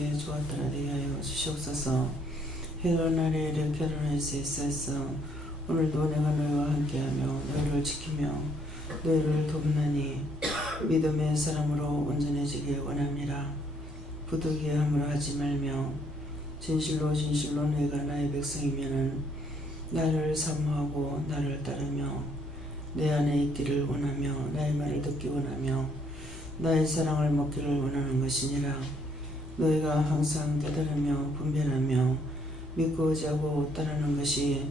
함께 좋았더라 되게 하여 주시옵소서. 헤롯 날에 이렇게 일어날 수 있어서 오늘도 내가 너희와 함께하며 너희를 지키며 너희를 돕나니 믿음의 사람으로 온전해지길 원합니다. 부득이함으로 하지 말며 진실로 진실로 너희가 나의 백성이면은 나를 사모하고 나를 따르며 내 안에 있기를 원하며 나의 말을 듣기 원하며 나의 사랑을 먹기를 원하는 것이니라. 너희가 항상 깨달으며 분별하며 믿고 의지하고 따르는 것이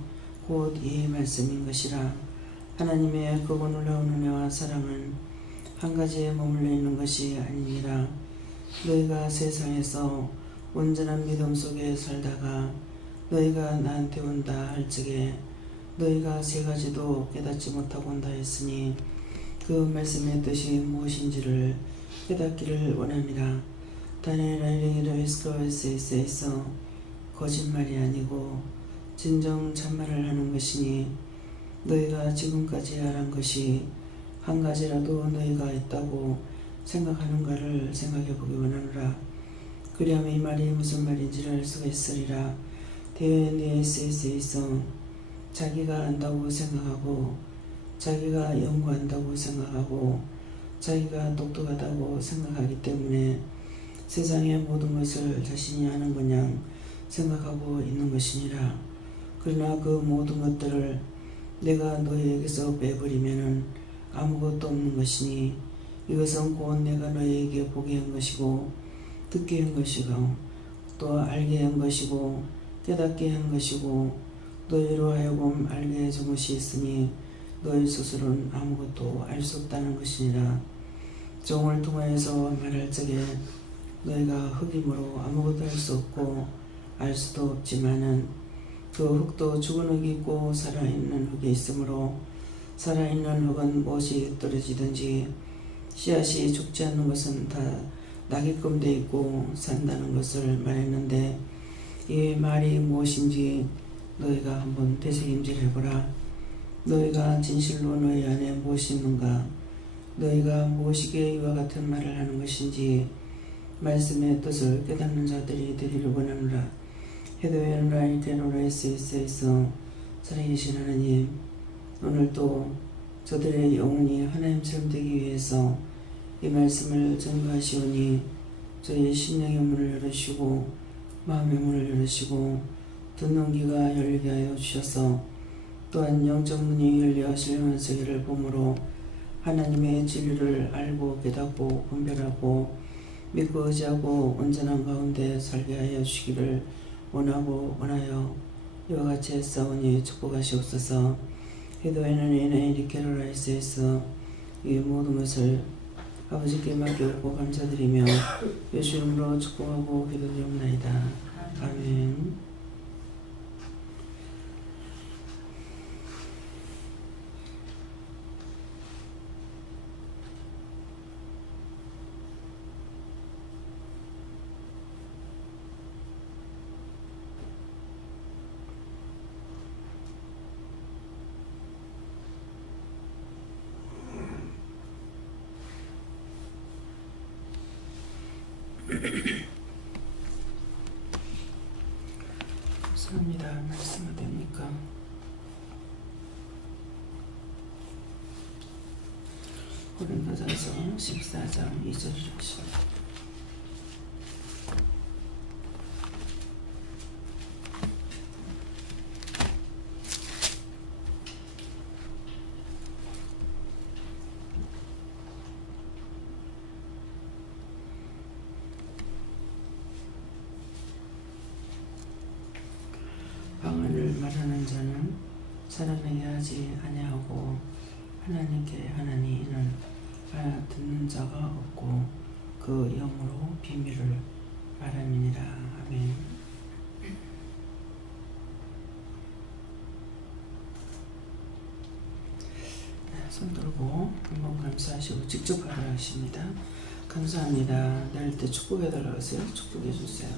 곧 이 말씀인 것이라. 하나님의 크고 놀라운 은혜와 사랑은 한 가지에 머물러 있는 것이 아니니라. 너희가 세상에서 온전한 믿음 속에 살다가 너희가 나한테 온다 할 적에 너희가 세 가지도 깨닫지 못하고 온다 했으니 그 말씀의 뜻이 무엇인지를 깨닫기를 원합니다. 다니엘이 스크로스에서 거짓말이 아니고 진정 참말을 하는 것이니 너희가 지금까지 말한 것이 한 가지라도 너희가 있다고 생각하는가를 생각해 보기 원하노라. 그리하면 이 말이 무슨 말인지를 알 수가 있으리라. 데오네시스에서 자기가 안다고 생각하고 자기가 연구한다고 생각하고 자기가 똑똑하다고 생각하기 때문에 세상의 모든 것을 자신이 아는 것냥 생각하고 있는 것이니라. 그러나 그 모든 것들을 내가 너희에게서 빼버리면은 아무것도 없는 것이니 이것은 곧 내가 너희에게 보게 한 것이고 듣게 한 것이고 또 알게 한 것이고 깨닫게 한 것이고 너희로 하여금 알게 해준 것이 있으니 너희 스스로는 아무것도 알 수 없다는 것이니라. 종을 통하여서 말할 적에 너희가 흙이므로 아무것도 할 수 없고 알 수도 없지만은 그 흙도 죽은 흙이 있고 살아있는 흙이 있으므로 살아있는 흙은 무엇이 떨어지든지 씨앗이 죽지 않는 것은 다 나게끔 돼 있고 산다는 것을 말했는데 이 말이 무엇인지 너희가 한번 되새김질 해보라. 너희가 진실로 너희 안에 무엇이 있는가, 너희가 무엇이기에 이와 같은 말을 하는 것인지 말씀의 뜻을 깨닫는 자들이 되기를 원하노라. 헤드웨어라이 테노레스에서 살아계신 하나님, 오늘도 저들의 영혼이 하나님처럼 되기 위해서 이 말씀을 전가하시오니 저희 심령의 문을 열으시고 마음의 문을 열으시고 듣는 귀가 열리게 하여 주셔서 또한 영적 문이 열려 신령한 세계를 보므로 하나님의 진리를 알고 깨닫고 분별하고 믿고 의지하고 온전한 가운데 살게 하여 주시기를 원하고 원하여 이와 같이 했사오니 축복하시옵소서. 기도에는 이네 리케로라이스에서 이 모든 것을 아버지께 맡겨오고 감사드리며 예수 이름으로 축복하고 기도드리옵나이다. 아멘. 감사합니다. 말씀은 됩니까? 고린도전서 14장 2절이십니다. 방언을 말하는 자는 사람에게 하지 아니하고 하나님께 하나니 이는 듣는 자가 없고 그 영으로 비밀을 말함이니라. 아멘. 손 들고 한번 감사하시고 직접 하도록 하십니다. 감사합니다. 내릴 때 축복해달라고 하세요. 축복해 주세요.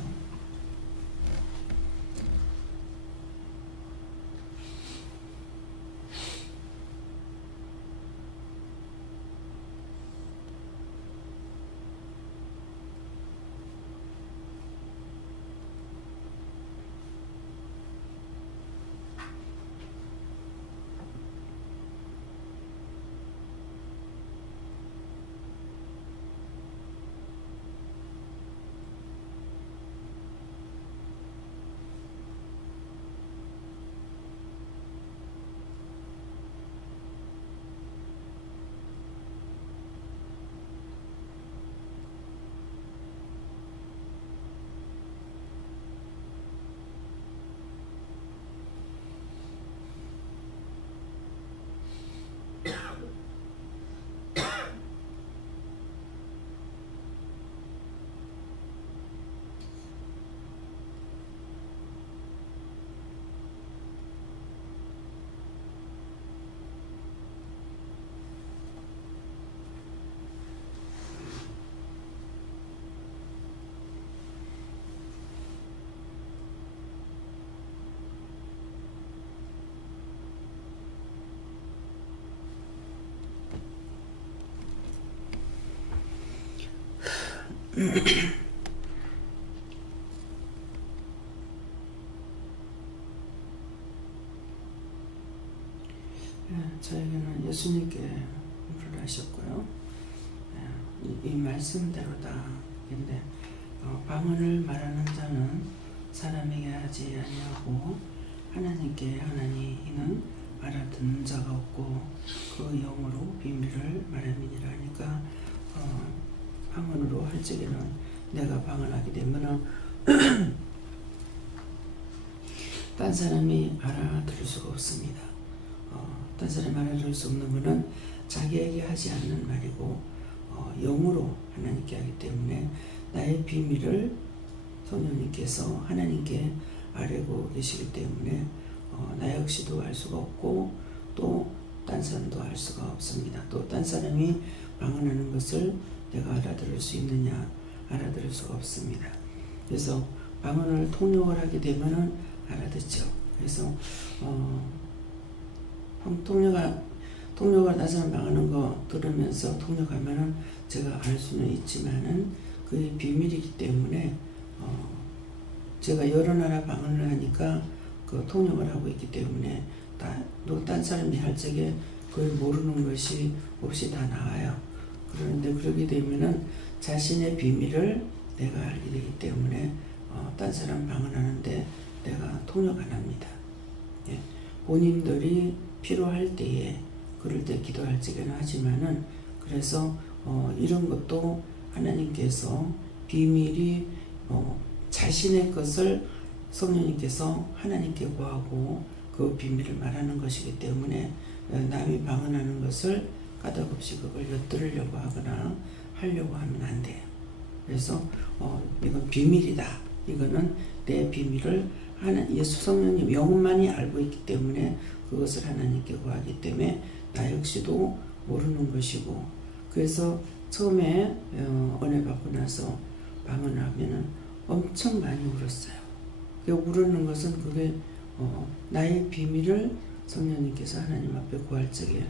저에게는 예수님께 공부를 하셨고요. 이 말씀대로다. 근데 방언을 말하는 자는 사람에게 하지 아니하고 하나님께 하나니 이는 알아듣는 자가 없고 그 영으로 비밀을 말함이니라 하니까 방언으로 할 적에는 내가 방언하게 되면은 딴 사람이 알아들을 수가 없습니다. 딴 사람이 알아들을 수 없는 것은 자기에게 하지 않는 말이고 영으로 하나님께 하기 때문에 나의 비밀을 성령님께서 하나님께 아뢰고 계시기 때문에 나 역시도 알 수가 없고 또 딴 사람도 알 수가 없습니다. 또 딴 사람이 방언하는 것을 내가 알아들을 수 있느냐, 알아들을 수가 없습니다. 그래서 방언을 통역을 하게 되면은 알아듣죠. 그래서 통역을 딴 사람 방언하는 거 들으면서 통역하면은 제가 알 수는 있지만은 그게 비밀이기 때문에 제가 여러 나라 방언을 하니까 그 통역을 하고 있기 때문에 또 딴 사람이 할 적에 그걸 모르는 것이 없이 다 나와요. 그런데 그러게 되면은 자신의 비밀을 내가 알게 되기 때문에 딴 사람 방언하는데 내가 통역 안 합니다. 예. 본인들이 필요할 때에 그럴 때 기도할 적에는 하지만은 그래서 이런 것도 하나님께서 비밀이 자신의 것을 성령님께서 하나님께 구하고 그 비밀을 말하는 것이기 때문에 남이 방언하는 것을 까닭없이 그걸 엿들으려고 하거나 하려고 하면 안 돼요. 그래서 이건 비밀이다. 이거는 내 비밀을 예수 성령님 영만이 알고 있기 때문에 그것을 하나님께 구하기 때문에 나 역시도 모르는 것이고 그래서 처음에 은혜 받고 나서 방언을 하면은 엄청 많이 울었어요. 울는 것은 그게 나의 비밀을 성령님께서 하나님 앞에 구할 적에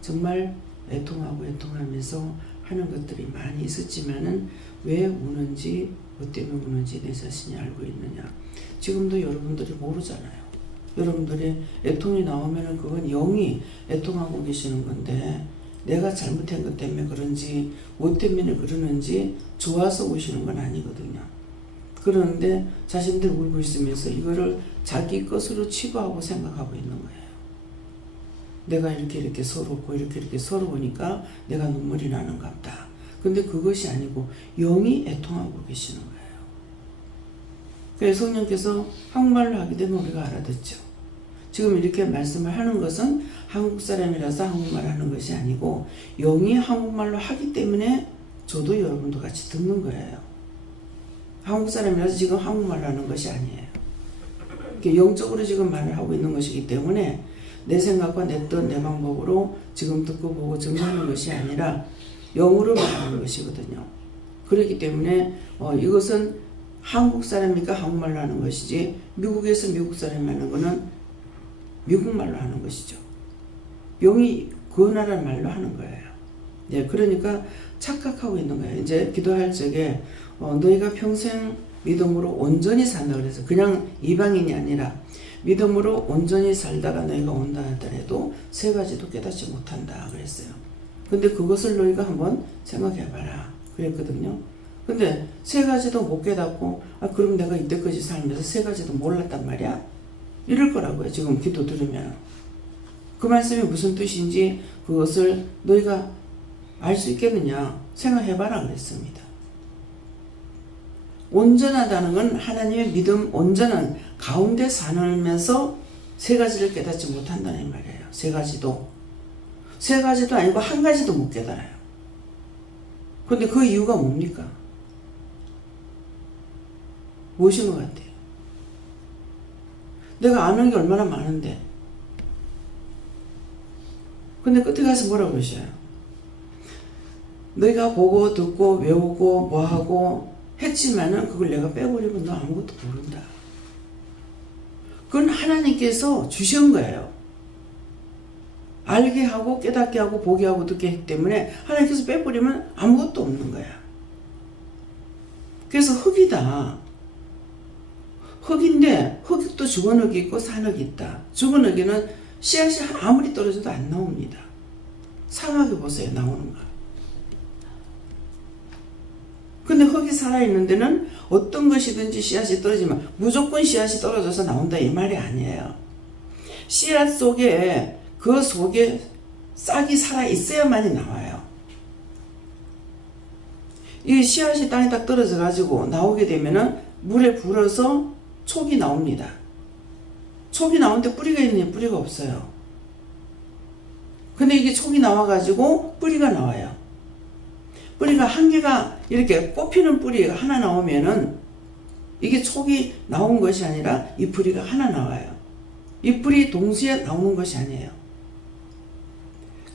정말 애통하면서 하는 것들이 많이 있었지만은 왜 우는지 뭐 때문에 우는지 내 자신이 알고 있느냐. 지금도 여러분들이 모르잖아요. 여러분들이 애통이 나오면은 그건 영이 애통하고 계시는 건데 내가 잘못한 것 때문에 그런지 뭐 때문에 그러는지 좋아서 우시는 건 아니거든요. 그런데 자신들 울고 있으면서 이거를 자기 것으로 치부하고 생각하고 있는 거예요. 내가 이렇게 서럽고 이렇게 서러우니까 내가 눈물이 나는가 보다. 근데 그것이 아니고 영이 애통하고 계시는 거예요. 그래서 성령께서 한국말로 하게 되면 우리가 알아듣죠. 지금 이렇게 말씀을 하는 것은 한국 사람이라서 한국말 하는 것이 아니고 영이 한국말로 하기 때문에 저도 여러분도 같이 듣는 거예요. 한국 사람이라서 지금 한국말로 하는 것이 아니에요. 영적으로 지금 말을 하고 있는 것이기 때문에 내 생각과 내 뜻, 내 방법으로 지금 듣고 보고 정리하는 것이 아니라 영으로 말하는 것이거든요. 그렇기 때문에 이것은 한국 사람이니까 한국말로 하는 것이지 미국에서 미국 사람이 하는 것은 미국말로 하는 것이죠. 영이 그 나라 말로 하는 거예요. 예, 그러니까 착각하고 있는 거예요. 이제 기도할 적에 너희가 평생 믿음으로 온전히 산다 그래서 그냥 이방인이 아니라 믿음으로 온전히 살다가 너희가 온다 하더라도 세 가지도 깨닫지 못한다 그랬어요. 근데 그것을 너희가 한번 생각해봐라 그랬거든요. 근데 세 가지도 못 깨닫고 그럼 내가 이때까지 살면서 세 가지도 몰랐단 말이야? 이럴 거라고요. 지금 기도 들으면. 그 말씀이 무슨 뜻인지 그것을 너희가 알 수 있겠느냐 생각해봐라 그랬습니다. 온전하다는 건 하나님의 믿음 온전한 가운데 살면서 세 가지를 깨닫지 못한다는 말이에요. 세 가지도 아니고 한 가지도 못 깨달아요. 그런데 그 이유가 뭡니까? 무엇인 것 같아요? 내가 아는 게 얼마나 많은데 근데 끝에 가서 뭐라고 그러셔요? 너희가 보고 듣고 외우고 뭐하고 했지만은 그걸 내가 빼버리면 너 아무것도 모른다. 그건 하나님께서 주신 거예요. 알게 하고 깨닫게 하고 보게 하고 듣게 했기 때문에 하나님께서 빼버리면 아무것도 없는 거야. 그래서 흙이다. 흙인데 흙도 죽은 흙이 있고 산 흙이 있다. 죽은 흙에는 씨앗이 아무리 떨어져도 안 나옵니다. 사막에 보세요. 나오는 거. 근데 흙이 살아있는 데는 어떤 것이든지 씨앗이 떨어지면 무조건 씨앗이 떨어져서 나온다 이 말이 아니에요. 씨앗 속에 그 속에 싹이 살아있어야만이 나와요. 이 씨앗이 땅에 딱 떨어져 가지고 나오게 되면은 물에 불어서 촉이 나옵니다. 촉이 나오는데 뿌리가 있느냐? 뿌리가 없어요. 근데 이게 촉이 나와가지고 뿌리가 나와요. 뿌리가 한 개가 이렇게 꽃피는 뿌리가 하나 나오면은 이게 촉이 나온 것이 아니라 이 뿌리가 하나 나와요. 이 뿌리 동시에 나오는 것이 아니에요.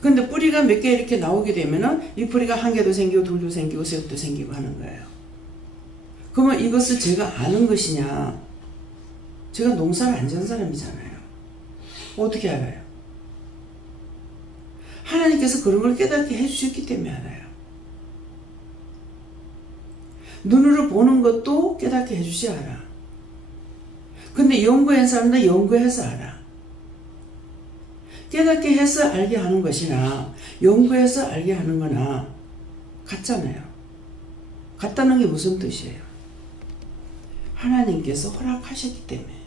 근데 뿌리가 몇 개 이렇게 나오게 되면은 이 뿌리가 한 개도 생기고 둘도 생기고 셋도 생기고 하는 거예요. 그러면 이것을 제가 아는 것이냐? 제가 농사를 안 지은 사람이잖아요. 어떻게 알아요? 하나님께서 그런 걸 깨닫게 해주셨기 때문에 알아요. 눈으로 보는 것도 깨닫게 해주셔야 알아. 근데 연구한 사람은 연구해서 알아. 깨닫게 해서 알게 하는 것이나 연구해서 알게 하는 거나 같잖아요. 같다는 게 무슨 뜻이에요? 하나님께서 허락하셨기 때문에.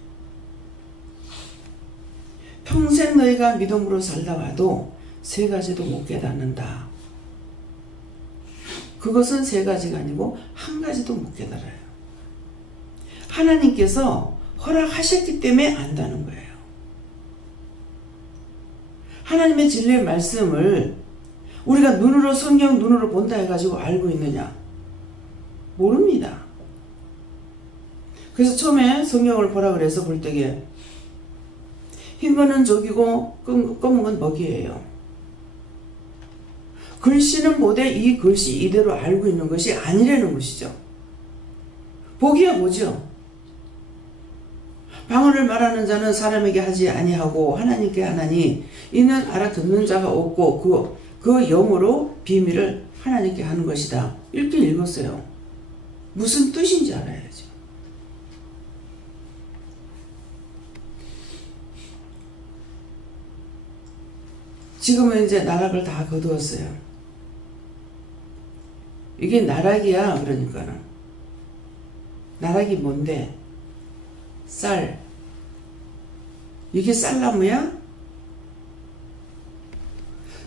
평생 너희가 믿음으로 살다 와도 세 가지도 못 깨닫는다. 그것은 세 가지가 아니고 한 가지도 못 깨달아요. 하나님께서 허락하셨기 때문에 안다는 거예요. 하나님의 진리의 말씀을 우리가 눈으로 성경 눈으로 본다 해가지고 알고 있느냐? 모릅니다. 그래서 처음에 성경을 보라 그래서 볼 때에 흰 거는 적이고 검은 건 먹이에요. 글씨는 보되 이 글씨 이대로 알고 있는 것이 아니라는 것이죠. 보기야 보죠. 방언을 말하는 자는 사람에게 하지 아니하고 하나님께 하나니 이는 알아듣는 자가 없고 그 영으로 비밀을 하나님께 하는 것이다. 읽긴 읽었어요. 무슨 뜻인지 알아야죠. 지금은 이제 나락을 다 거두었어요. 이게 나락이야. 그러니까는 나락이 뭔데? 쌀. 이게 쌀나무야?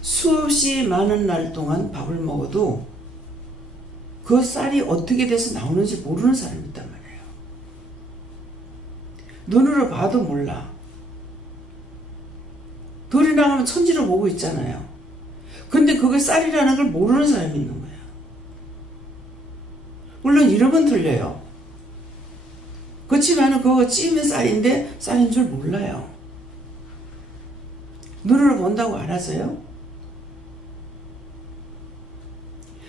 수없이 많은 날 동안 밥을 먹어도 그 쌀이 어떻게 돼서 나오는지 모르는 사람이 있단 말이에요. 눈으로 봐도 몰라. 돌이 나가면 천지로 보고 있잖아요. 근데 그게 쌀이라는 걸 모르는 사람이 있는 거예요. 물론 이름은 틀려요. 그렇지만 그거 찌면 쌀인데 쌀인 줄 몰라요. 눈으로 본다고 알아서요?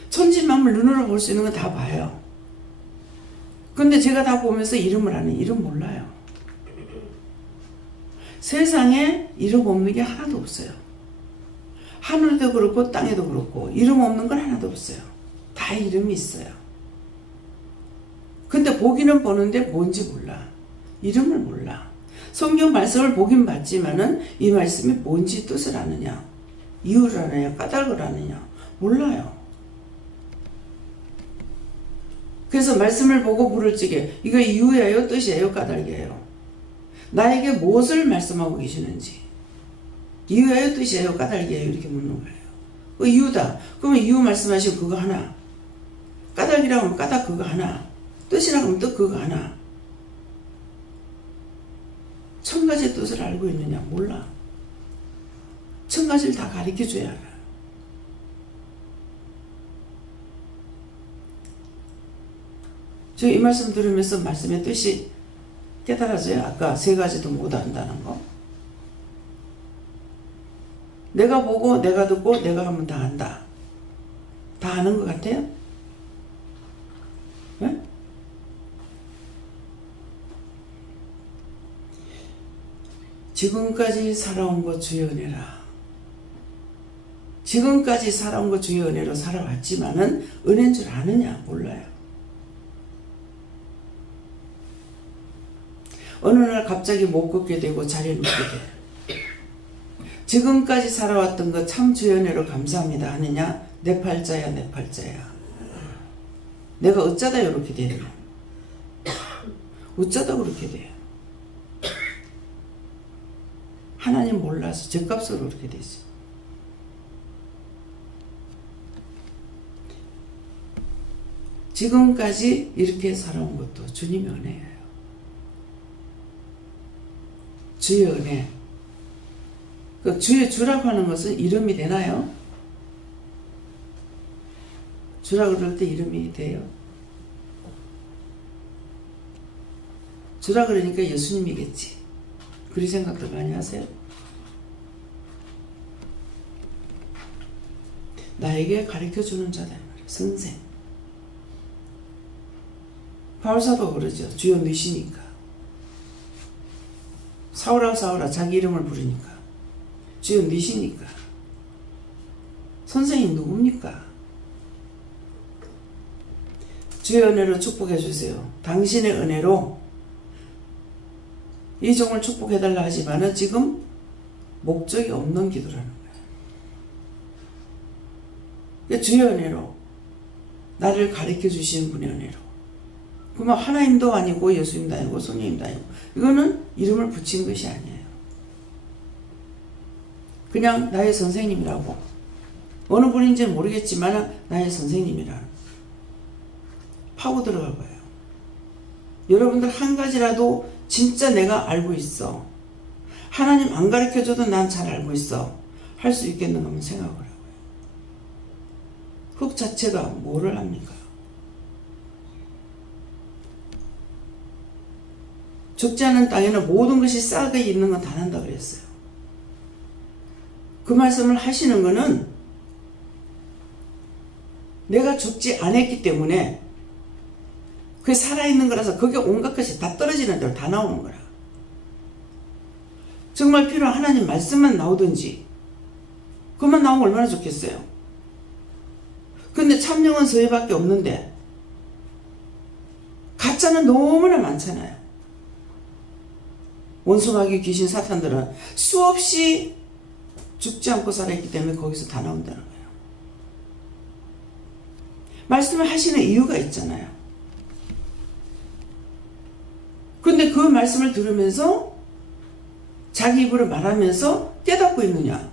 천지만물 눈으로 볼 수 있는 건 다 봐요. 근데 제가 다 보면서 이름을 아는 이름 몰라요. 세상에 이름 없는 게 하나도 없어요. 하늘도 그렇고 땅에도 그렇고 이름 없는 건 하나도 없어요. 다 이름이 있어요. 근데 보기는 보는데 뭔지 몰라. 이름을 몰라. 성경 말씀을 보긴 봤지만은 이 말씀이 뭔지 뜻을 아느냐, 이유를 아느냐, 까닭을 아느냐 몰라요. 그래서 말씀을 보고 물을 찌게 이거 이유예요, 뜻이에요, 까닭이에요? 나에게 무엇을 말씀하고 계시는지, 이유예요, 뜻이에요, 까닭이에요? 이렇게 묻는 거예요. 그 이유다. 그러면 이유 말씀하시면 그거 하나, 까닭이라고 하면 까닭 그거 하나, 뜻이라고 하면 뜻 그거 하나. 천 가지 뜻을 알고 있느냐? 몰라. 천 가지를 다 가르쳐줘야 알아. 저 이 말씀 들으면서 말씀의 뜻이 깨달아져요. 아까 세 가지도 못 안다는 거. 내가 보고 내가 듣고 내가 하면 다 안다. 다 아는 것 같아요? 네? 지금까지 살아온 것 주의 은혜라. 지금까지 살아온 것 주의 은혜로 살아왔지만은 은혜인 줄 아느냐? 몰라요. 어느 날 갑자기 못 걷게 되고 자리에 눕게 돼. 지금까지 살아왔던 거 참 주의 은혜로 감사합니다 하느냐? 내 팔자야 내 팔자야. 내가 어쩌다 이렇게 되느냐? 어쩌다 그렇게 돼요? 하나님 몰라서 죗값으로 그렇게 됐어요. 지금까지 이렇게 살아온 것도 주님의 은혜예요. 주의 은혜. 그 주의 주라고 하는 것은 이름이 되나요? 주라 그럴 때 이름이 돼요? 주라 그러니까 예수님이겠지. 그리 생각도 많이 하세요? 나에게 가르쳐주는 자다 말이에요. 선생. 바울사도 그러죠. 주여 너시니까. 사울아 사울아 자기 이름을 부르니까. 주여 너시니까. 선생이 누굽니까? 주의 은혜로 축복해 주세요. 당신의 은혜로 이 종을 축복해달라 하지만은 지금 목적이 없는 기도라는 거예요. 주의 은혜로 나를 가르쳐 주시는 분의 은혜로. 그러면 하나님도 아니고 예수님도 아니고 성령님도 아니고 이거는 이름을 붙인 것이 아니에요. 그냥 나의 선생님이라고 어느 분인지는 모르겠지만 나의 선생님이라는 파고 들어갈 거예요. 여러분들 한 가지라도 진짜 내가 알고 있어. 하나님 안 가르쳐줘도 난 잘 알고 있어. 할 수 있겠는가 한번 생각을 하고요. 흙 자체가 뭐를 합니까? 죽지 않은 땅에는 모든 것이 싹이 있는 건 다 난다 그랬어요. 그 말씀을 하시는 거는 내가 죽지 않았기 때문에 그게 살아있는 거라서 거기에 온갖 것이 다 떨어지는 대로 다 나오는 거라. 정말 필요한 하나님 말씀만 나오든지 그것만 나오면 얼마나 좋겠어요. 근데 참령은 서해밖에 없는데 가짜는 너무나 많잖아요. 원수마귀 귀신 사탄들은 수없이 죽지 않고 살아있기 때문에 거기서 다 나온다는 거예요. 말씀을 하시는 이유가 있잖아요. 근데 그 말씀을 들으면서 자기 입으로 말하면서 깨닫고 있느냐?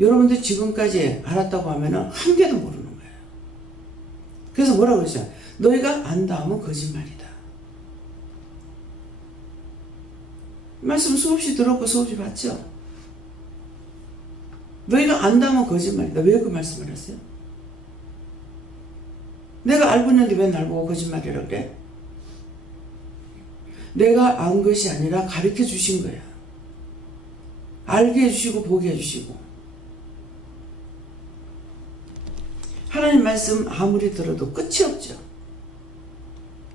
여러분들 지금까지 알았다고 하면은 한 개도 모르는 거예요. 그래서 뭐라고 그러죠? 너희가 안다 하면 거짓말이다. 말씀 수없이 들었고 수없이 봤죠? 너희가 안다 하면 거짓말이다. 왜 그 말씀을 했어요? 내가 알고 있는데 왜 날 보고 거짓말이라고 그래? 내가 안 것이 아니라 가르쳐 주신 거야. 알게 해주시고 보게 해주시고. 하나님 말씀 아무리 들어도 끝이 없죠.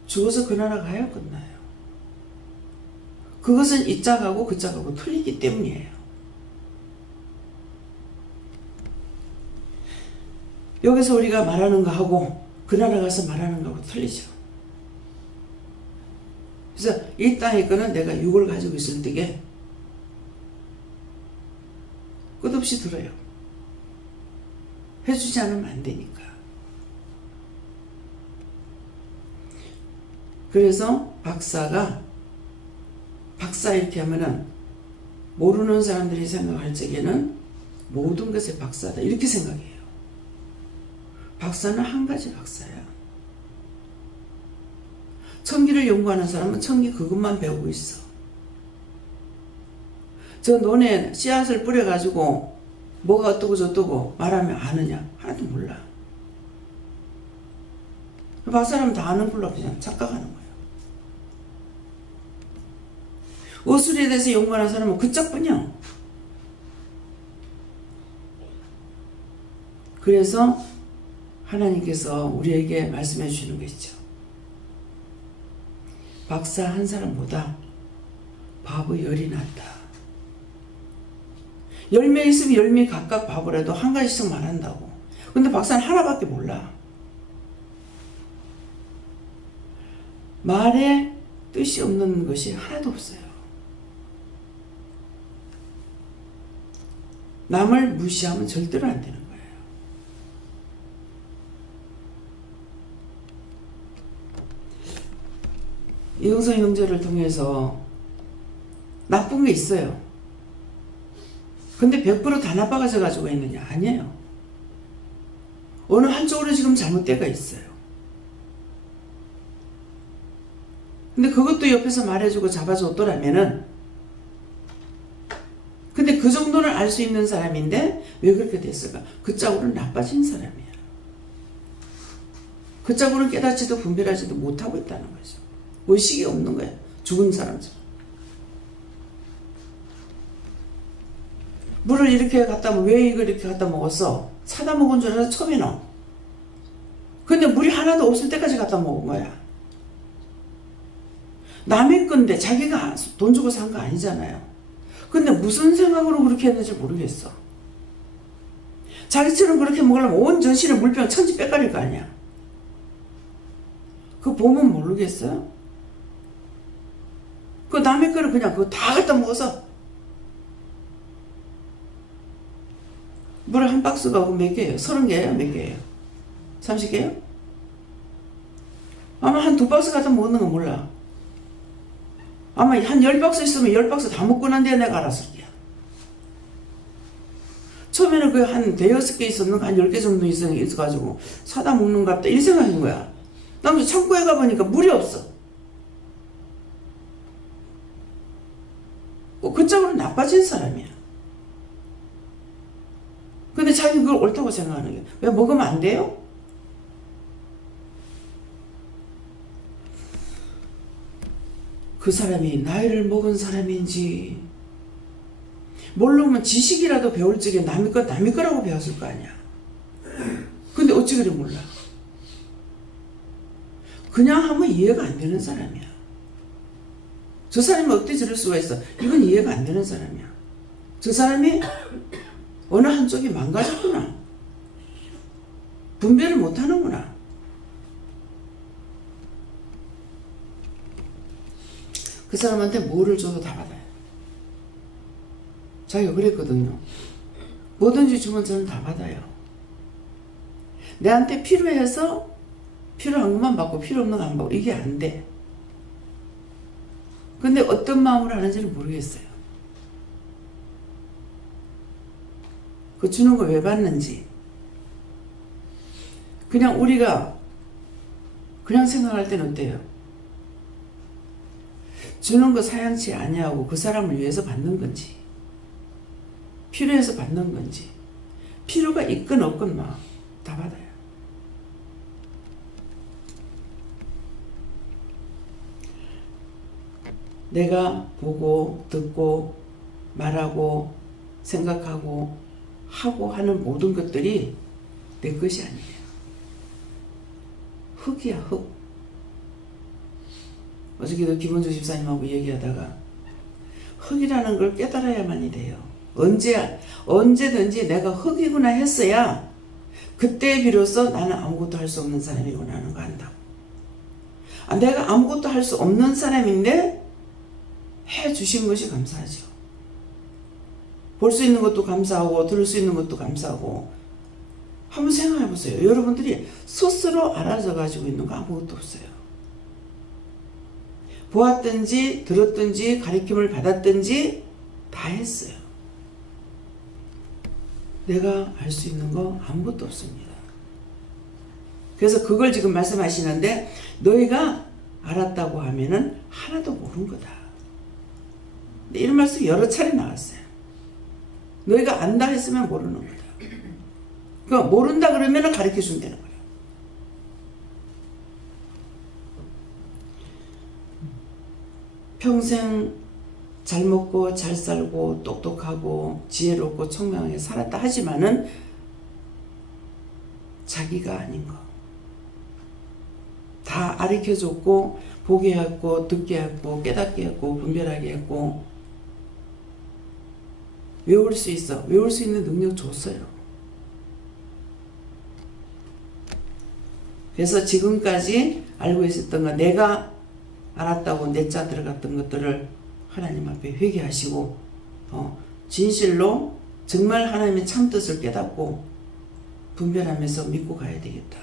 죽어서 그 나라 가야 끝나요. 그것은 이 짝하고 그 짝하고 틀리기 때문이에요. 여기서 우리가 말하는 거하고 그 나라 가서 말하는 거하고 틀리죠. 그래서 이 땅의 거는 내가 육을 가지고 있을 때에 끝없이 들어요. 해주지 않으면 안 되니까. 그래서 박사 이렇게 하면은 모르는 사람들이 생각할 적에는 모든 것의 박사다 이렇게 생각해요. 박사는 한 가지 박사야. 천기를 연구하는 사람은 천기 그것만 배우고 있어. 저 논에 씨앗을 뿌려가지고 뭐가 어떠고 저떠고 말하면 아느냐? 하나도 몰라. 박사라면 다 아는 걸로 그냥 착각하는 거예요. 어술에 대해서 연구하는 사람은 그짝뿐이야. 그래서 하나님께서 우리에게 말씀해 주시는 거 있죠. 박사 한 사람보다 바보 열이 낫다. 10명 있으면 10명이 각각 바보라도 한 가지씩 말한다고. 근데 박사는 하나밖에 몰라. 말에 뜻이 없는 것이 하나도 없어요. 남을 무시하면 절대로 안 되는 거예요. 이용성 형제를 통해서 나쁜 게 있어요. 근데 100% 다 나빠가져 가지고 있느냐? 아니에요. 어느 한쪽으로 지금 잘못되가 있어요. 근데 그것도 옆에서 말해주고 잡아줬더라면은, 근데 그 정도는 알 수 있는 사람인데 왜 그렇게 됐을까? 그 짝으로는 나빠진 사람이야. 그 짝으로는 깨닫지도 분별하지도 못하고 있다는 거죠. 의식이 없는 거야. 죽은 사람처럼. 물을 이렇게 갖다 왜 이걸 이렇게 갖다 먹었어? 사다 먹은 줄 알아서 처음에는. 근데 물이 하나도 없을 때까지 갖다 먹은 거야. 남의 건데 자기가 돈 주고 산 거 아니잖아요. 근데 무슨 생각으로 그렇게 했는지 모르겠어. 자기처럼 그렇게 먹으려면 온 전신에 물병 천지 빼가릴 거 아니야. 그거 보면 모르겠어요? 그 남의 거를 그냥 그거 다 갖다 먹어서 물 한 박스가 몇 개예요? 30개예요? 몇 개예요? 30개예요? 아마 한 2박스 갖다 먹는 거 몰라. 아마 한 10박스 있으면 10박스 다 먹고 난 뒤에 내가 알았을 거야. 처음에는 그 한 5-6개 있었는가 한 10개 정도 있어가지고 사다 먹는가 보다 이 생각인 거야. 난 창고에 가보니까 물이 없어. 그 쪽으로 나빠진 사람이야. 근데 자기 그걸 옳다고 생각하는 거야. 왜 먹으면 안 돼요? 그 사람이 나이를 먹은 사람인지 모르면 지식이라도 배울 적에 남의 거라고 배웠을 거 아니야. 근데 어찌 그래 몰라. 그냥 하면 이해가 안 되는 사람이야. 저 사람이 어떻게 저럴 수가 있어? 이건 이해가 안 되는 사람이야. 저 사람이 어느 한쪽이 망가졌구나. 분별을 못하는구나. 그 사람한테 뭐를 줘도 다 받아요. 자기가 그랬거든요. 뭐든지 주면 저는 다 받아요. 내한테 필요해서 필요한 것만 받고 필요 없는 거 안 받고 이게 안 돼. 근데 어떤 마음으로 하는지는 모르겠어요. 그 주는 거 왜 받는지. 그냥 우리가 그냥 생각할 때는 어때요? 주는 거 사양치 아니하고 그 사람을 위해서 받는 건지 필요해서 받는 건지 필요가 있건 없건 막 다 받아요. 내가 보고 듣고 말하고 생각하고 하고 하는 모든 것들이 내 것이 아니에요. 흙이야, 흙. 어저께도 김원주 집사님하고 얘기하다가 흙이라는 걸 깨달아야만이 돼요. 언제든지 내가 흙이구나 했어야 그때 비로소 나는 아무것도 할 수 없는 사람이구나 하는 거 안다고. 내가 아무것도 할 수 없는 사람인데 해주신 것이 감사하죠. 볼 수 있는 것도 감사하고 들을 수 있는 것도 감사하고. 한번 생각해 보세요. 여러분들이 스스로 알아서 가지고 있는 거 아무것도 없어요. 보았든지 들었든지 가르침을 받았든지 다 했어요. 내가 알 수 있는 거 아무것도 없습니다. 그래서 그걸 지금 말씀하시는데 너희가 알았다고 하면은 하나도 모르는 거다. 이런 말씀 여러 차례 나왔어요. 너희가 안다 했으면 모르는 거다. 그러니까 모른다 그러면 가르쳐 준다는 거예요. 평생 잘 먹고 잘 살고 똑똑하고 지혜롭고 청명하게 살았다 하지만은 자기가 아닌 거. 다 가르쳐줬고 보게 했고 듣게 했고 깨닫게 했고 분별하게 했고 외울 수 있어. 외울 수 있는 능력 줬어요. 그래서 지금까지 알고 있었던 거 내가 알았다고 내자 들어갔던 것들을 하나님 앞에 회개하시고 진실로 정말 하나님의 참뜻을 깨닫고 분별하면서 믿고 가야 되겠다.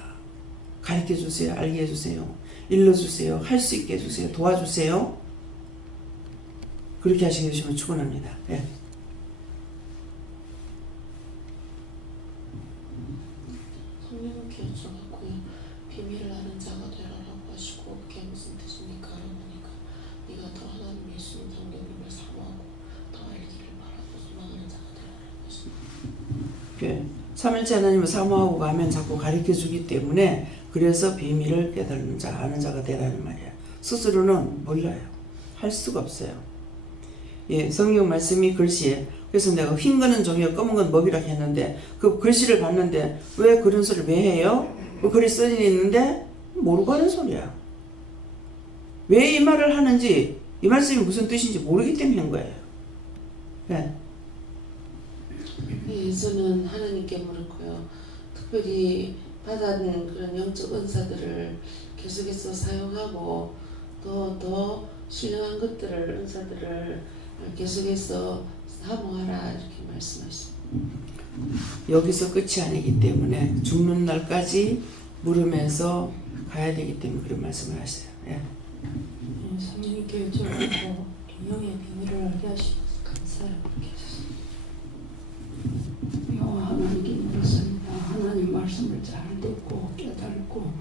가르쳐주세요. 알게 해주세요. 일러주세요. 할 수 있게 해주세요. 도와주세요. 그렇게 하시게 해주시면 축원합니다. 예. 성령께 여쭤봤고요. 비밀을 아는 자가 되라라고 하시고 그게 무슨 뜻입니까? 그러니까 네가 더 하나님 예수님 성령님을 사모하고 더 알기를 바라고 소망하는 자가 되라라고 하십니다. 예. 삼일째 하나님을 사모하고 가면 자꾸 가르쳐주기 때문에 그래서 비밀을 깨달는 자, 아는 자가 되라는 말이에요. 스스로는 몰라요. 할 수가 없어요. 예, 성경 말씀이 글씨에 그래서 내가 흰 거는 종이요 검은 건 먹이라고 했는데 그 글씨를 봤는데 왜 그런 소리를 왜 해요? 그 글이 써져 있는데 모르고 하는 소리야. 왜 이 말을 하는지 이 말씀이 무슨 뜻인지 모르기 때문에 한 거예요. 네. 저는 하나님께 물었고요. 특별히 받은 그런 영적 은사들을 계속해서 사용하고 더 신령한 것들을 은사들을 계속해서 사모하라 이렇게 말씀하십니다. 여기서 끝이 아니기 때문에 죽는 날까지 물으면서 가야 되기 때문에 그런 말씀을 하세요. 예. 성령님께 여쭤보고 영의 비밀을 알게 하시면서 감사를 그렇게 해주셨습니다. 하나님께 물었습니다. 하나님 말씀을 잘 듣고 깨닫고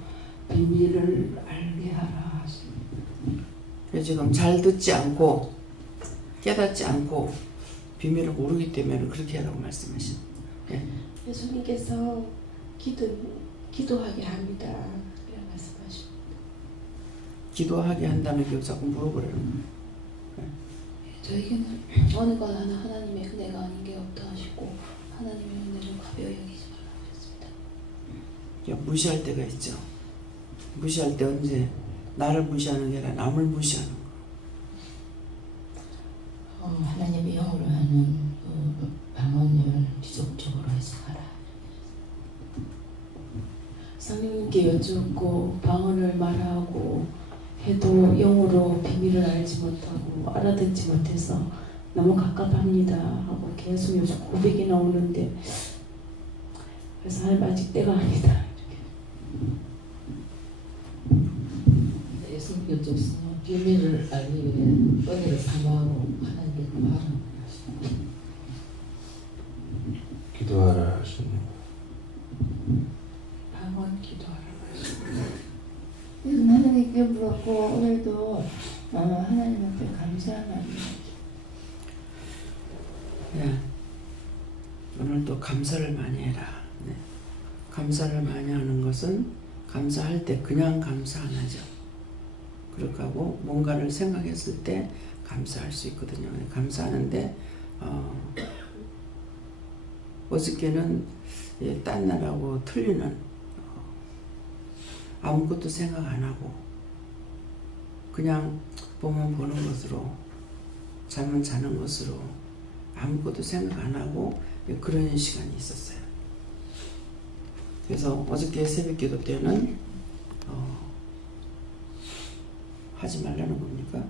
비밀을 알게 하라 하십니다. 지금 잘 듣지 않고 깨닫지 않고 비밀을 모르기 때문에 그렇게 하라고 말씀하십니다. 예. 예수님께서 기도하게 합니다. 이런 말씀하십니다. 기도하게 한다는 게 자꾸 물어보려는 거예요. 저에게는 어느 것 하나 하나님의 은혜가 아닌 게 없다 하시고 하나님의 은혜를 가벼이 여기지 말라고 했습니다. 무시할 때가 있죠. 무시할 때 언제? 나를 무시하는 게 아니라 남을 무시하는 거. 하나님의 영으로 하는 방언을 지속적으로 해석하라. 성령님께 여쭙고 방언을 말하고 해도 영으로 비밀을 알지 못하고 알아듣지 못해서 너무 갑갑합니다 하고 계속 요즘 고백이 나오는데 그래서 하나님 아직 때가 아니다 이렇게 예수님께 여쭙습니다. 비밀을 알기 위해 은혜를 사모하고 하나님께 구하라. 기도하라 하십니다. 방언 기도하라 그래서 하나님께 물었고 오늘도 하나님 앞에 감사한 마음입니다. 예. 오늘도 감사를 많이 해라. 네. 감사를 많이 하는 것은 감사할 때 그냥 감사 안 하죠. 그렇게 하고 뭔가를 생각했을 때 감사할 수 있거든요. 감사하는데 어저께는 딴 날하고 틀리는 아무것도 생각 안 하고 그냥 보면 보는 것으로 잠은 자는 것으로 아무것도 생각 안 하고 그런 시간이 있었어요. 그래서 어저께 새벽기도 때는 하지 말라는 겁니까?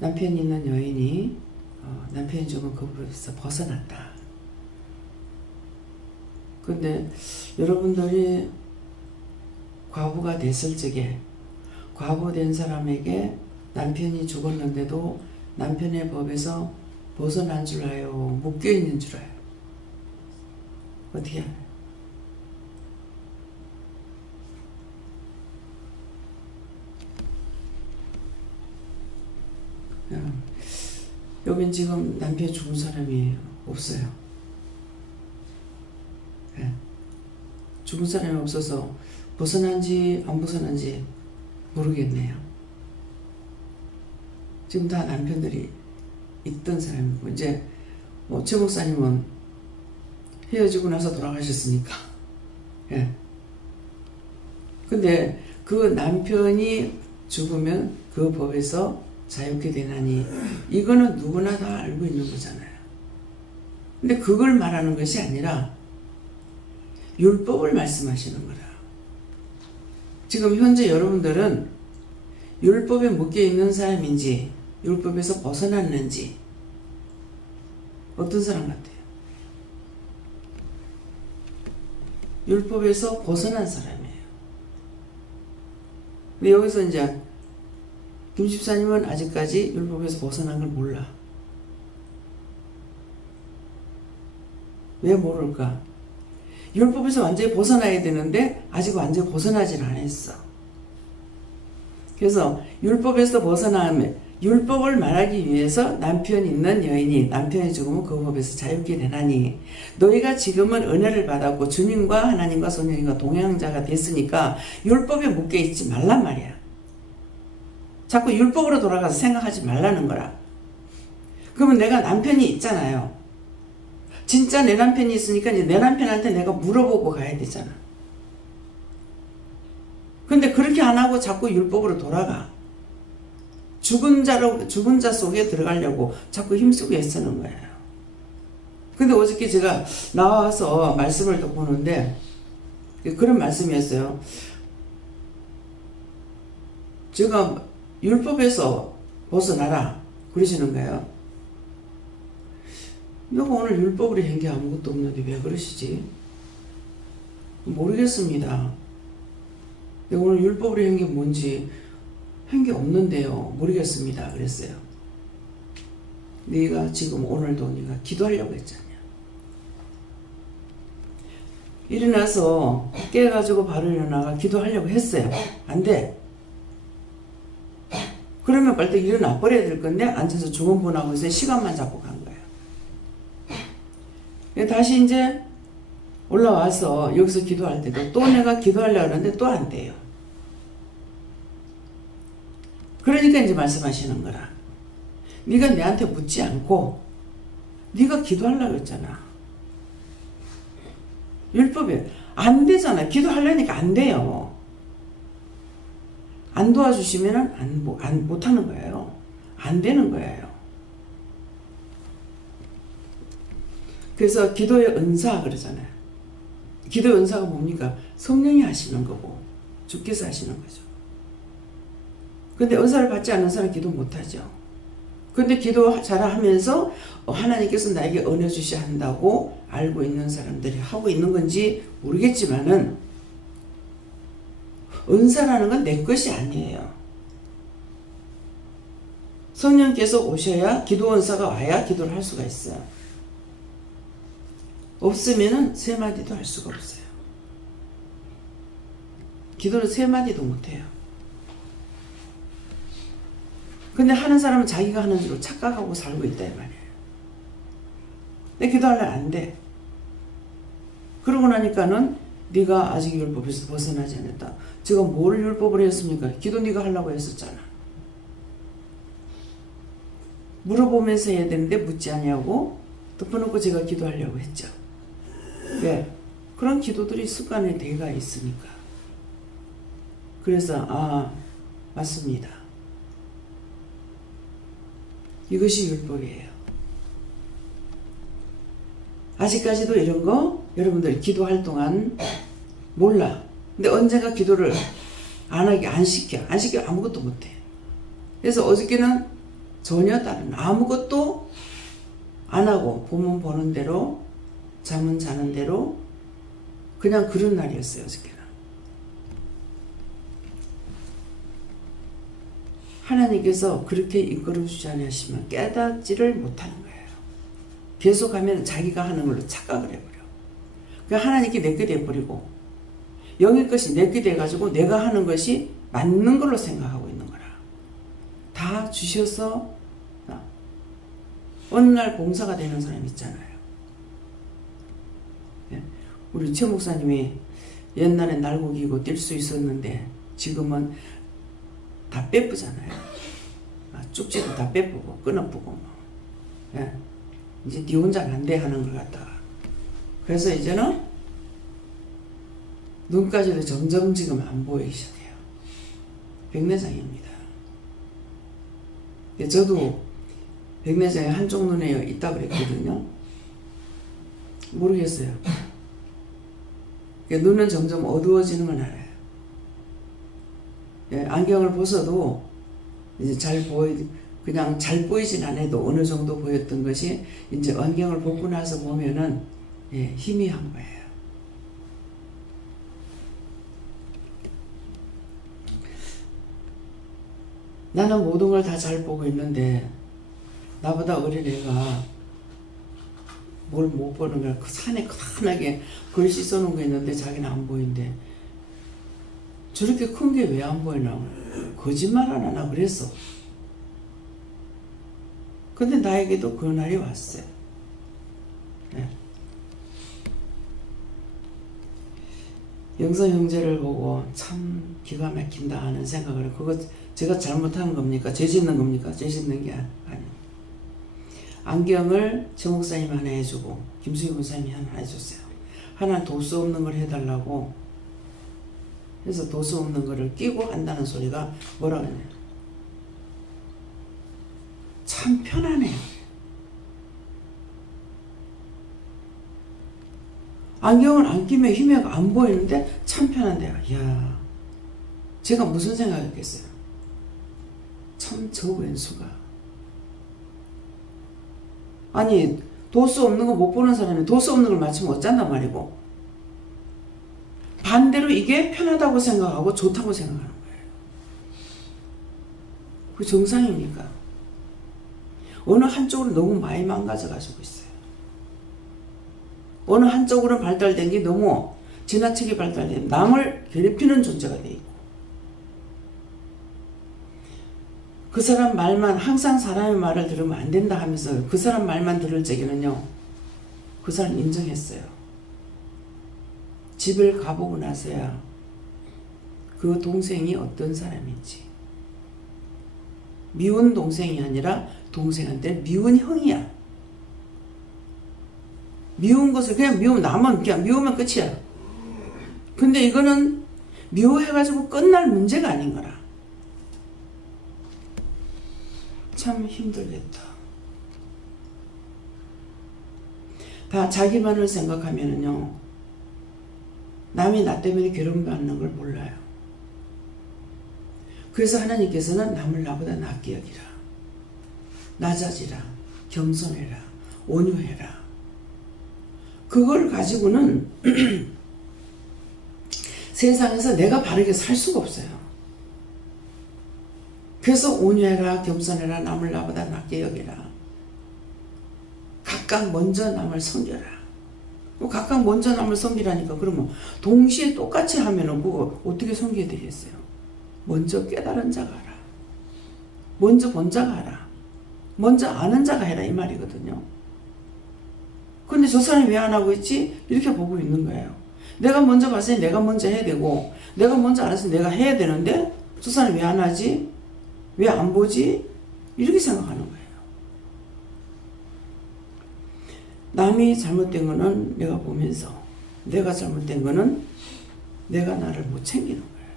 남편이 있는 여인이 남편이 조금 그것에서 벗어났다. 근데 여러분들이 과부가 됐을 적에 과부된 사람에게 남편이 죽었는데도 남편의 법에서 벗어난 줄 알아요? 묶여있는 줄 알아요? 어떻게 알아요? 여긴 지금 남편이 죽은 사람이 없어요. 네. 죽은 사람이 없어서 벗어난지 안 벗어난지 모르겠네요. 지금 다 남편들이 있던 사람이고 이제 뭐 최 목사님은 헤어지고 나서 돌아가셨으니까. 예. 근데 그 남편이 죽으면 그 법에서 자유케 되나니 이거는 누구나 다 알고 있는 거잖아요. 근데 그걸 말하는 것이 아니라 율법을 말씀하시는 거라. 지금 현재 여러분들은 율법에 묶여 있는 사람인지 율법에서 벗어났는지 어떤 사람 같아요? 율법에서 벗어난 사람이에요. 근데 여기서 이제 김 집사님은 아직까지 율법에서 벗어난 걸 몰라. 왜 모를까? 율법에서 완전히 벗어나야 되는데 아직 완전히 벗어나질 않았어. 그래서 율법에서 벗어나면 율법을 말하기 위해서 남편 있는 여인이 남편이 죽으면 그 법에서 자유케 되나니 너희가 지금은 은혜를 받았고 주님과 하나님과 성령님과 동행자가 됐으니까 율법에 묶여 있지 말란 말이야. 자꾸 율법으로 돌아가서 생각하지 말라는 거라. 그러면 내가 남편이 있잖아요. 진짜 내 남편이 있으니까 이제 내 남편한테 내가 물어보고 가야 되잖아. 근데 그렇게 안 하고 자꾸 율법으로 돌아가. 죽은 자 속에 들어가려고 자꾸 힘쓰고 애쓰는 거예요. 근데 어저께 제가 나와서 말씀을 또 보는데 그런 말씀이었어요. 제가 율법에서 벗어나라 그러시는 거예요. 너가 오늘 율법으로 한 게 아무것도 없는데 왜 그러시지? 모르겠습니다. 내가 오늘 율법으로 한 게 뭔지 한 게 없는데요. 모르겠습니다. 그랬어요. 네가 지금 오늘도 네가 기도하려고 했잖냐. 일어나서 깨가지고 바로 일어나가 기도하려고 했어요. 안 돼. 그러면 빨리 일어나 버려야 될 건데 앉아서 주문분하고 있어요. 시간만 잡고 간 거예요. 다시 이제 올라와서 여기서 기도할 때도 또 내가 기도하려고 하는데 또 안 돼요. 그러니까 이제 말씀하시는 거라. 네가 내한테 묻지 않고 네가 기도하려고 했잖아. 율법에 안 되잖아. 기도하려니까 안 돼요. 안 도와주시면 못하는 거예요. 안 되는 거예요. 그래서 기도의 은사 그러잖아요. 기도의 은사가 뭡니까? 성령이 하시는 거고 주께서 하시는 거죠. 근데 은사를 받지 않는 사람은 기도 못하죠. 근데 기도 잘하면서 하나님께서 나에게 은혜 주셔야 한다고 알고 있는 사람들이 하고 있는 건지 모르겠지만은 은사라는 건 내 것이 아니에요. 성령께서 오셔야 기도 은사가 와야 기도를 할 수가 있어요. 없으면은 세 마디도 할 수가 없어요. 기도를 세 마디도 못해요. 근데 하는 사람은 자기가 하는 줄로 착각하고 살고 있다 이 말이에요. 내 기도하려면 안 돼. 그러고 나니까는 네가 아직 율법에서 벗어나지 않았다. 제가 뭘 율법을 했습니까? 기도 네가 하려고 했었잖아. 물어보면서 해야 되는데 묻지 아니하고 덮어놓고 제가 기도하려고 했죠. 네. 그런 기도들이 습관에 대가 있으니까. 그래서 맞습니다. 이것이 율법이에요. 아직까지도 이런 거 여러분들 기도할 동안 몰라. 근데 언젠가 기도를 안 시켜 아무것도 못해. 그래서 어저께는 전혀 다른 아무것도 안 하고 보면 보는 대로 잠은 자는 대로 그냥 그런 날이었어요. 어저께는. 하나님께서 그렇게 이끌어주지 않으시면 깨닫지를 못하는 거예요. 계속하면 자기가 하는 걸로 착각을 해버려. 그러니까 하나님께 내게 돼버리고 영의 것이 내게 돼가지고 내가 하는 것이 맞는 걸로 생각하고 있는 거라. 다 주셔서 어느 날 봉사가 되는 사람 있잖아요. 우리 최 목사님이 옛날에 날고기고 뛸 수 있었는데 지금은 다 빼쁘잖아요. 쪽지도 다 빼쁘고 끊어쁘고 이제 니 혼자 안 돼 하는 걸 갖다가 그래서 이제는 눈까지도 점점 지금 안 보이기 시작해요. 백내장입니다. 저도 백내장이 한쪽 눈에 있다고 그랬거든요. 모르겠어요. 눈은 점점 어두워지는 건 알아요. 안경을 벗어도 이제 그냥 잘 보이진 않아도 어느 정도 보였던 것이 이제 안경을 벗고 나서 보면은 희미한 거예요. 나는 모든 걸 다 잘 보고 있는데 나보다 어린 애가 뭘 못 보는 거야. 그 산에 크게 글씨 써놓은 거 있는데 자기는 안 보이는데 저렇게 큰 게 왜 안 보이나? 거짓말 안 하나 그랬어. 근데 나에게도 그 날이 왔어요. 네. 영서 형제를 보고 참 기가 막힌다 하는 생각을, 그거 제가 잘못한 겁니까? 죄 짓는 겁니까? 죄 짓는 게 아니에요. 안경을 정 목사님 하나 해주고 김수희 목사님이 하나 해줬어요. 하나 도수 없는 걸 해달라고 해서 도수 없는 거를 끼고 한다는 소리가 뭐라고 하냐, 참 편하네요. 안경을 안 끼면 희미하고 안 보이는데 참 편한데요. 이야, 제가 무슨 생각했겠어요? 참 저 왼수가, 아니 도수 없는 거 못 보는 사람이 도수 없는 걸 맞추면 어쩐단 말이고, 반대로 이게 편하다고 생각하고 좋다고 생각하는 거예요. 그게 정상입니까? 어느 한쪽으로 너무 많이 망가져 가지고 있어요. 어느 한쪽으로 발달된 게 너무 지나치게 발달된, 남을 괴롭히는 존재가 돼 있고, 그 사람 말만, 항상 사람의 말을 들으면 안 된다 하면서 그 사람 말만 들을 적에는요, 그 사람 인정했어요. 집을 가보고 나서야 그 동생이 어떤 사람인지, 미운 동생이 아니라 동생한테 미운 형이야. 미운 것을 그냥 남은 그냥 미우면 끝이야. 근데 이거는 미워해가지고 끝날 문제가 아닌 거라. 참 힘들겠다. 다 자기만을 생각하면은요, 남이 나 때문에 괴로움받는 걸 몰라요. 그래서 하나님께서는 남을 나보다 낫게 여기라, 낮아지라, 겸손해라, 온유해라. 그걸 가지고는 세상에서 내가 바르게 살 수가 없어요. 그래서 온유해라, 겸손해라, 남을 나보다 낫게 여기라. 각각 먼저 남을 섬겨라. 각각 먼저 남을 섬기라니까, 그러면 동시에 똑같이 하면은 그거 어떻게 섬기게 되겠어요? 먼저 깨달은 자가 하라. 먼저 본 자가 하라. 먼저 아는 자가 해라, 이 말이거든요. 근데 저 사람이 왜 안 하고 있지? 이렇게 보고 있는 거예요. 내가 먼저 봤으니 내가 먼저 해야 되고, 내가 먼저 알았으니 내가 해야 되는데 저 사람이 왜 안 하지? 왜 안 보지? 이렇게 생각하는 거예요. 남이 잘못된 거는 내가 보면서, 내가 잘못된 거는 내가 나를 못 챙기는 거예요.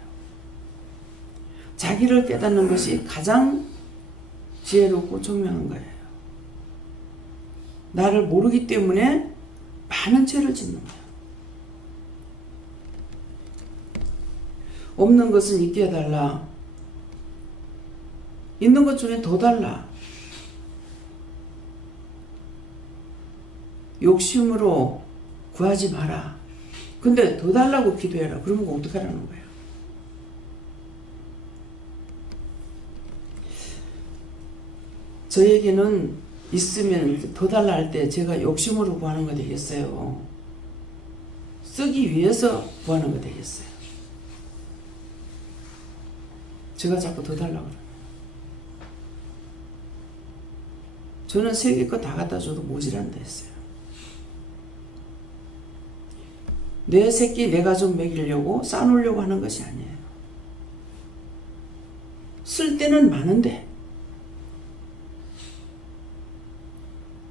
자기를 깨닫는 것이 가장 지혜롭고 총명한 거예요. 나를 모르기 때문에 많은 죄를 짓는 거예요. 없는 것은 있게 해달라. 있는 것 중에 더 달라. 욕심으로 구하지 마라. 근데 더 달라고 기도해라. 그러면 어떻게 하라는 거예요? 저에게는 있으면 더 달라 할 때 제가 욕심으로 구하는 거 되겠어요? 쓰기 위해서 구하는 거 되겠어요? 제가 자꾸 더 달라고 그래요. 저는 세 개 거 다 갖다 줘도 모자란다 했어요. 내 새끼, 내 가족 먹이려고 싸놓으려고 하는 것이 아니에요. 쓸 때는 많은데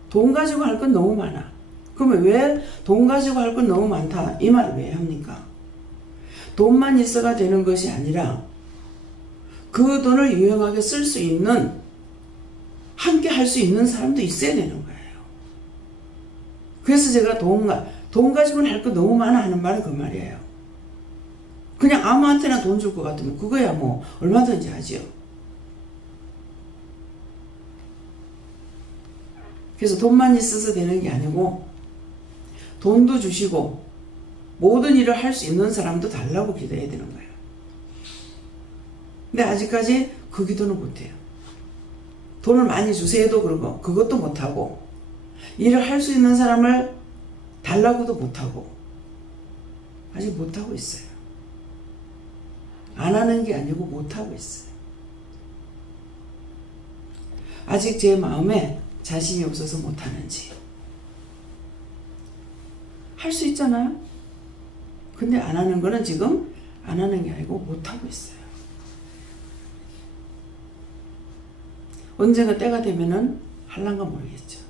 돈 가지고 할 건 너무 많아. 그러면 왜 돈 가지고 할 건 너무 많다, 이 말을 왜 합니까? 돈만 있어가 되는 것이 아니라 그 돈을 유용하게 쓸 수 있는, 함께 할 수 있는 사람도 있어야 되는 거예요. 그래서 제가 돈 가지고는 할 거 너무 많아 하는 말은 그 말이에요. 그냥 아무한테나 돈 줄 것 같으면 그거야 뭐 얼마든지 하지요. 그래서 돈만 있어서 되는 게 아니고 돈도 주시고 모든 일을 할 수 있는 사람도 달라고 기도해야 되는 거예요. 근데 아직까지 그 기도는 못해요. 돈을 많이 주세요 해도 그러고 그것도 못하고 일을 할 수 있는 사람을 달라고도 못하고 아직 못하고 있어요. 안 하는 게 아니고 못하고 있어요. 아직 제 마음에 자신이 없어서 못하는지. 할 수 있잖아요. 근데 안 하는 거는 지금 안 하는 게 아니고 못하고 있어요. 언젠가 때가 되면은 할란가 모르겠죠.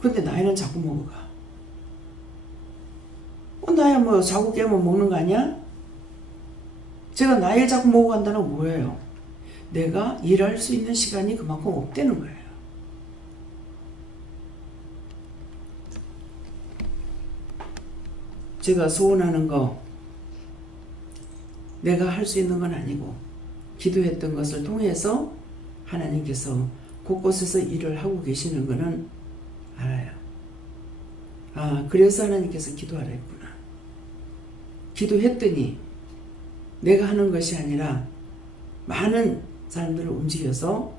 근데 나이는 자꾸 먹어가. 나야 뭐 자꾸 깨면 먹는 거 아니야? 제가 나이를 자꾸 먹어간다는 건 뭐예요? 내가 일할 수 있는 시간이 그만큼 없다는 거예요. 제가 소원하는 거 내가 할 수 있는 건 아니고 기도했던 것을 통해서 하나님께서 곳곳에서 일을 하고 계시는 거는 알아요. 아, 그래서 하나님께서 기도하라 했구나. 기도했더니 내가 하는 것이 아니라 많은 사람들을 움직여서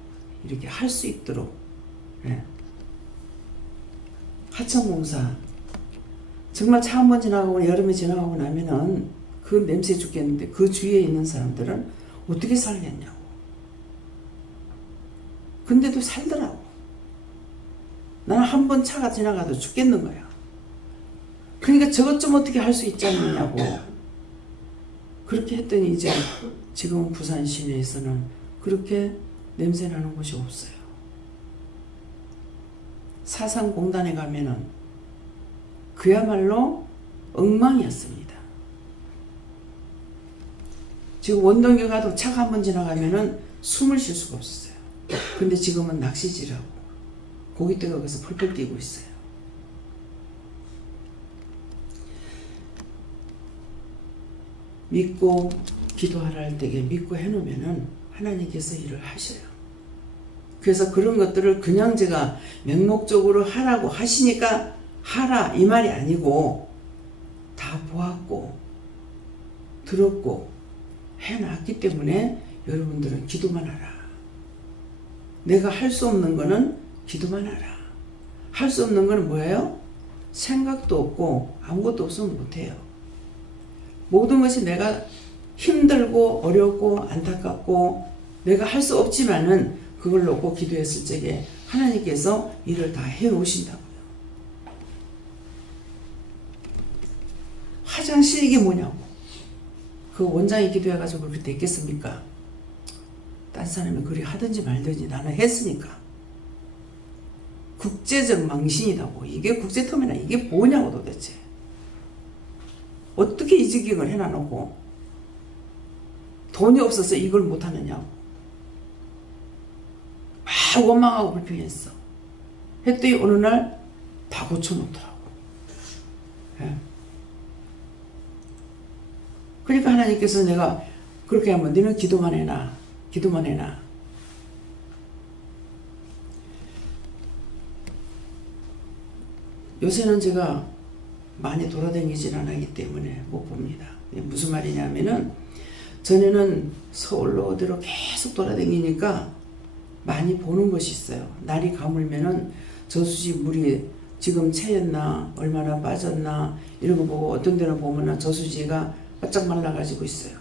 이렇게 할 수 있도록. 예. 하천공사 정말 차 한 번 지나가고 여름에 지나가고 나면은 그 냄새 죽겠는데 그 주위에 있는 사람들은 어떻게 살겠냐고. 근데도 살더라고. 나는 한 번 차가 지나가도 죽겠는 거야. 그러니까 저것 좀 어떻게 할 수 있지 않느냐고. 그렇게 했더니 이제 지금 부산 시내에서는 그렇게 냄새 나는 곳이 없어요. 사상공단에 가면은 그야말로 엉망이었습니다. 지금 원동교 가도 차가 한 번 지나가면은 숨을 쉴 수가 없었어요. 근데 지금은 낚시질하고 고깃대가 거기서 펄펄 뛰고 있어요. 믿고 기도하라 할 때에 믿고 해놓으면은 하나님께서 일을 하셔요. 그래서 그런 것들을 그냥 제가 맹목적으로 하라고 하시니까 하라 이 말이 아니고 다 보았고 들었고 해놨기 때문에 여러분들은 기도만 하라. 내가 할 수 없는 거는 기도만 하라. 할 수 없는 거는 뭐예요? 생각도 없고 아무것도 없으면 못해요. 모든 것이 내가 힘들고 어렵고 안타깝고 내가 할 수 없지만은 그걸 놓고 기도했을 적에 하나님께서 일을 다 해놓으신다고요. 화장실 이게 뭐냐고. 그 원장이 기도해가지고 그렇게 됐겠습니까? 딴 사람이 그리 하든지 말든지 나는 했으니까. 국제적 망신이라고. 이게 국제터미널 이게 뭐냐고 도대체. 어떻게 이 지경을 해놔놓고 돈이 없어서 이걸 못하느냐고. 막 원망하고 불평했어. 했더니 어느 날 다 고쳐놓더라고. 예. 그러니까 하나님께서 내가 그렇게 하면 너는 기도만 해놔. 기도만 해놔. 요새는 제가 많이 돌아다니질 않기 때문에 못 봅니다. 무슨 말이냐면은 전에는 서울로 어디로 계속 돌아다니니까 많이 보는 것이 있어요. 날이 가물면은 저수지 물이 지금 채였나 얼마나 빠졌나 이런 거 보고 어떤 데는 보면은 저수지가 바짝 말라가지고 있어요.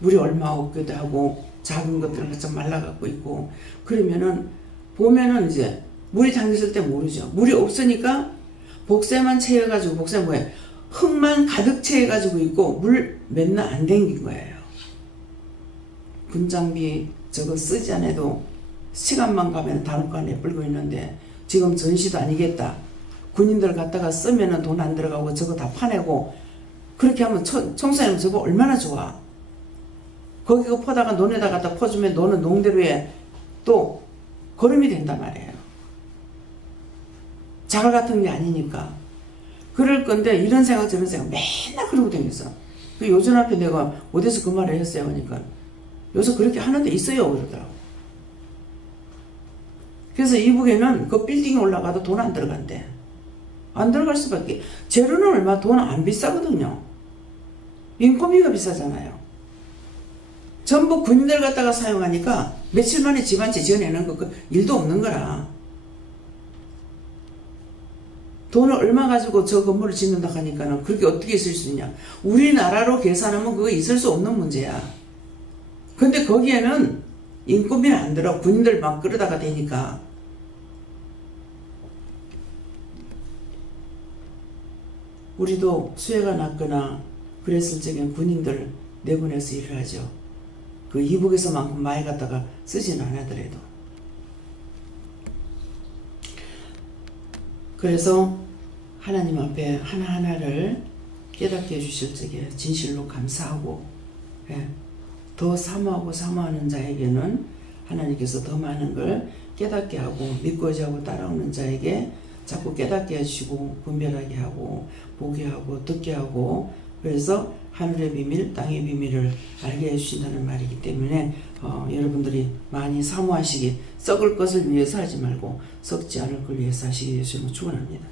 물이 얼마 없기도 하고 작은 것들은 바짝 말라갖고 있고 그러면은 보면은 이제 물이 잠겼을 때 모르죠. 물이 없으니까 복새만 채여가지고 복새 뭐예요? 흙만 가득 채여가지고 있고 물 맨날 안 댕긴 거예요. 군장비 저거 쓰지 않아도 시간만 가면 단속관에 불고 있는데 지금 전시도 아니겠다. 군인들 갖다가 쓰면은 돈 안 들어가고 저거 다 파내고 그렇게 하면 청소하면 저거 얼마나 좋아. 거기 그 퍼다가 논에다 갖다 퍼주면 논은 농대로에 또 거름이 된단 말이에요. 자갈 같은 게 아니니까. 그럴 건데 이런 생각 저런 생각 맨날 그러고 다녔어. 그 요즘 앞에 내가 어디서 그 말을 했어요. 그러니까 요새 그렇게 하는 데 있어요 그러더라고. 그래서 이북에는 그 빌딩에 올라가도 돈 안 들어간대. 안 들어갈 수밖에. 재료는 얼마 돈 안 비싸거든요. 인건비가 비싸잖아요. 전부 군인들 갖다가 사용하니까 며칠 만에 집 한 채 지어내는 그 일도 없는 거라. 돈을 얼마 가지고 저 건물을 짓는다 하니까는 그렇게 어떻게 있을 수 있냐. 우리나라로 계산하면 그거 있을 수 없는 문제야. 근데 거기에는 인건비는 안 들어. 군인들 막 끌어다가 되니까. 우리도 수해가 났거나 그랬을 적엔 군인들 내보내서 일을 하죠. 그 이북에서만큼 많이 갖다가 쓰지는 않아더라도. 그래서 하나님 앞에 하나하나를 깨닫게 해주실 적에 진실로 감사하고, 더 사모하고 사모하는 자에게는 하나님께서 더 많은 걸 깨닫게 하고, 믿고자 하고 따라오는 자에게 자꾸 깨닫게 해주시고 분별하게 하고 보게 하고 듣게 하고, 그래서 하늘의 비밀 땅의 비밀을 알게 해주신다는 말이기 때문에 여러분들이 많이 사모하시기, 썩을 것을 위해서 하지 말고 썩지 않을 걸 위해서 하시기 위해서 축원합니다.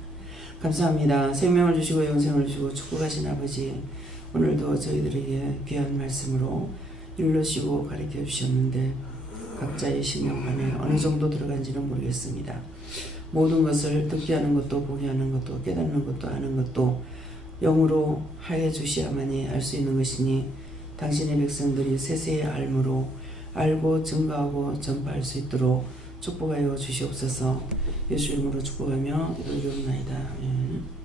감사합니다. 생명을 주시고 영생을 주시고 축복하신 아버지, 오늘도 저희들에게 귀한 말씀으로 일러시고 가르쳐 주셨는데 각자의 신명관에 어느 정도 들어간지는 모르겠습니다. 모든 것을 듣게 하는 것도 보게 하는 것도 깨닫는 것도 아는 것도 영으로 하여 주시야만이 알 수 있는 것이니 당신의 백성들이 세세의 알므로 알고 증거하고 전파할 수 있도록 축복하여 주시옵소서. 예수 이름으로 축복하며 이루옵나이다. 아멘.